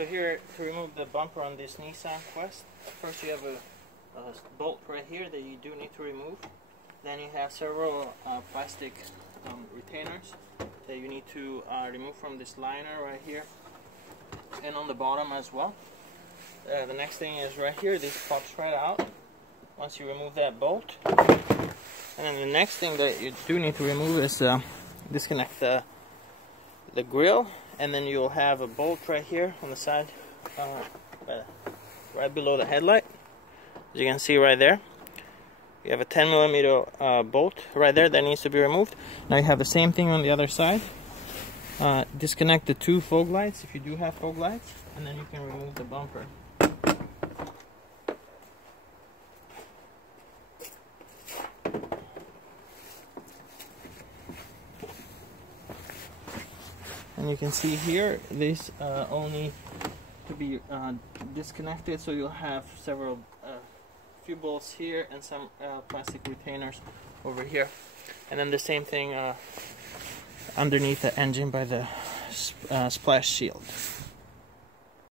So here, to remove the bumper on this Nissan Quest, first you have a bolt right here that you do need to remove. Then you have several plastic retainers that you need to remove from this liner right here, and on the bottom as well. The next thing is right here, this pops right out once you remove that bolt. And then the next thing that you do need to remove is disconnect the grill, and then you'll have a bolt right here on the side, right below the headlight. As you can see right there, you have a 10mm bolt right there that needs to be removed. Now you have the same thing on the other side. Disconnect the two fog lights if you do have fog lights, and then you can remove the bumper. And you can see here, these all need to be disconnected, so you'll have several few bolts here and some plastic retainers over here. And then the same thing underneath the engine by the splash shield.